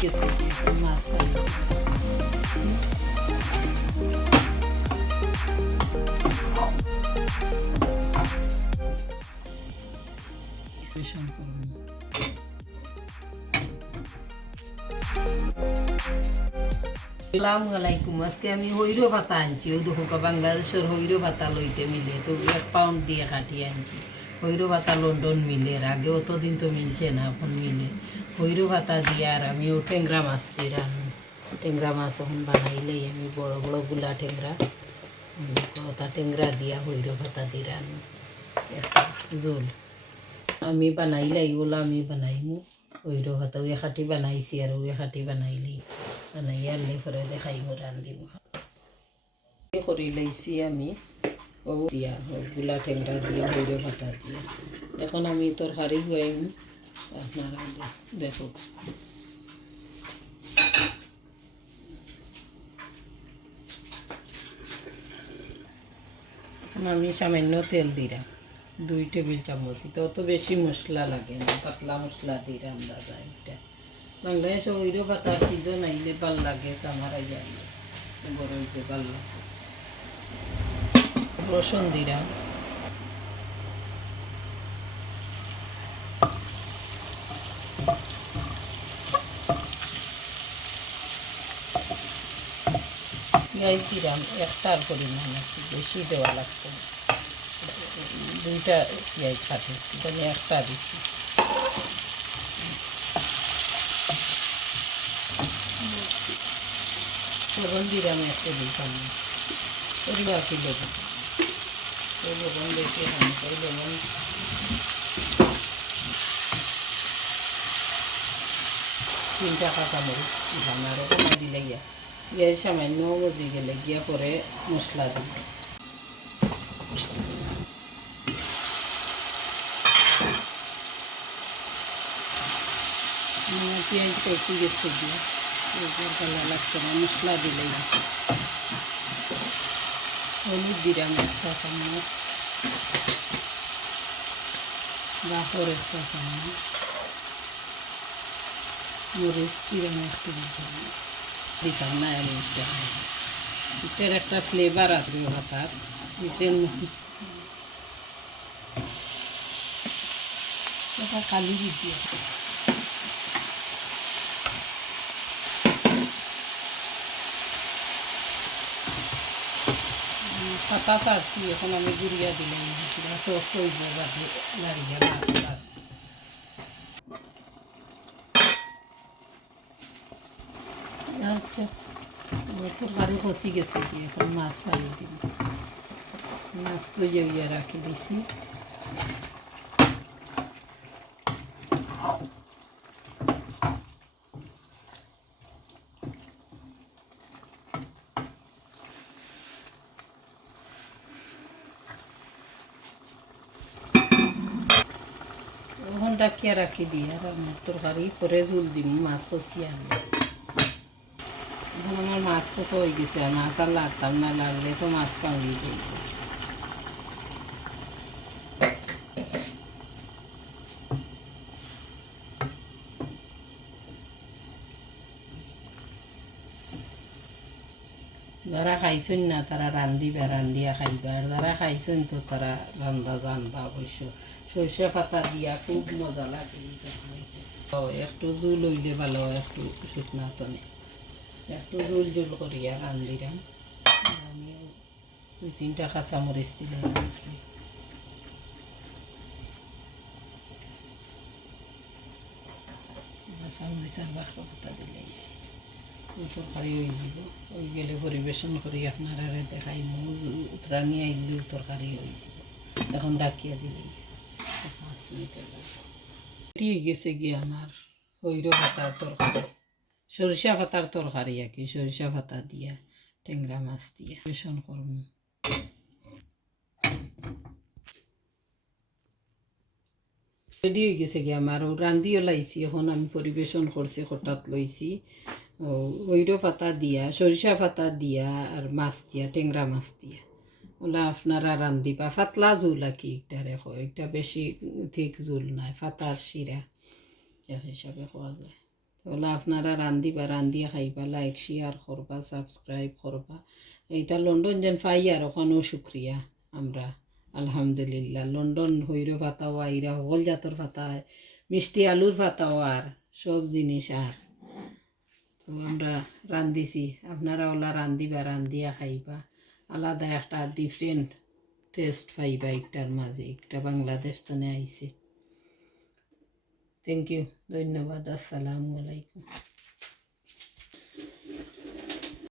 গেছে মাছ আজকে আমি হৈরো পাতা আনছি। ওই দেখো বাংলাদেশের হৈরো পাতা লইতে মিলে তো এক পাউন্ড দিয়ে কাটিয়ে আনছি। হৈরো পাতা লন্ডন মিলে আগে অতদিন তো মিলছে না, এখন মিলে। হৈরো ভাতা দিয়ে আর আমি ও টেংরা মাছ দিয়ে রান্না টেংরা মাছ এখন বানাইলেই আমি বড় বড়গুলা টেংরা কথা টেংরা দিয়া হৈরো ভাতা দিয়ে রান্না জোল আমি বানাইলাই ওলা আমি বানাইমু হৈরো পাতা ওই খাটি বানাইছি আর ওই খাটি বানাইলি বানাই আনলে পরে দেখাইব রান্ধিব কৰি লাইছি আমি ও দিয়া গুলা টেংরা দিয়া হৈরো ভাতা দিয়া এখন আমি তরকারি বুয়াইম আপনারা দে- দেখো। এখন আমি সামান্য তেল দিলাম দুই টেবিল চামচ। তো অত বেশি মশলা লাগে না, পাতলা মশলা রান্না যায় এটা। বাংলাদেশে ওইরও পাতার সিজন আইলে ভালো লাগে, সামার আইয়া বড় হইতে ভালো লাগে রসুন দিলাম পেঁয়াজ দিলাম একটার পরিমাণ একটু বেশি দেওয়া লাগছে দুইটা পেঁয়াজ খাতে এখানে একটা দিচ্ছি। লবণ দিলাম একটা দিতাম। পরিবার কি লবণ বেশি খান ওই লবণ তিনটা কাঁচামরিচ দিলাম আরও কমাই দিলে গিয়া পেঁয়াজ সামান্য মজি গেলে গিয়া পরে মশলা দিব আমার পেঁয়াজ কষি গেছে দিয়ে পেঁয়াজের ভালো লাগছে না মশলা দিলেই হলুদ দিলাম এক চা চামচ বাপর এক চা চামচ মরিচ দিলাম একটু দিতাম দিতাম না একটা ফ্লেভার আছে ভাতার এটার এটা কালি দিতে পাতা ছাড়ছি এখন আমি গুড়িয়া দিলাম সফট হইব বাদে নারিয়া লাগ আচ্ছা তরকারি কষি গেছে কি, এখন মাছ চালি দিন মাছ তো ইয়ে রাখি দিছি। ওখান ডাকিয়া রাখি দিই আর তরকারি পরে জুল দিম, মাছ কষি আনব। আমার মাছ কত হয়ে গেছে, আর মাছ আর লাগতাম না, লাগলে তো মাছ কামড়ি যাইব যারা খাইছেন না, তারা রান্ধিবা রান্ধিয়া খাইবা আর যারা খাইছেন তো তারা রান্ধা জানবা অবশ্য সর্ষে পাতা দিয়া খুব মজা লাগে। একটু জুল হইলে ভালো একটু শুকনা একটু জোল জোল করিয়া দুই তিনটা কাঁচামরিচ দিলাম উপরে। কাঁচামরিচ আর বাখর কথা দিলাইছি তরকারি হয়ে যাব। ওই গেলে পরিবেশন করি আপনারা দেখাই মো। উতরানি আইলেও তরকারি হয়ে যাব। এখন ডাকিয়া দিলেই পাঁচ হয়ে গেছে গিয়ে আমার হৈরো পাতার তরকারি। সরিষা পাতার তরকারি আর কি সরিষা পাতা দিয়া টেংরা মাছ দিয়া বেসন করুন রেডি হয়ে গেছে কি আমার রান্ধিও লাইছি এখন আমি পরিবেশন করছি হঠাৎ লইছি ওইরো পাতা দিয়া সরিষা পাতা দিয়া আর মাছ দিয়া টেংরা মাছ দিয়া ওলা আপনারা রান্ধিবা পাতলা জোল আর কি একটারে হয় একটা বেশি ঠিক জোল নাই পাতার শিরা হিসাবে খাওয়া যায় তাহলে আপনারা রান্ধিবা রান্ধিয়া খাইবা লাইক শেয়ার করবা সাবস্ক্রাইব করবা। এইটা লন্ডন যেন পাই আর ওখানেও শুক্রিয়া আমরা, আলহামদুলিল্লাহ। লন্ডন হইরো ফাতাও আইরা হল জাতর ফাতা মিষ্টি আলুর ফাতাও আর, সব জিনিস আর। তো আমরা রান্ধিছি, আপনারা ওলা রান্ধিবা রান্ধিয়া খাইবা। আলাদা একটা ডিফারেন্ট টেস্ট পাইবা একটার মাঝে, একটা বাংলাদেশ তো আইছে। থ্যাংক ইউ ধন্যবাদ আসসালামু আলাইকুম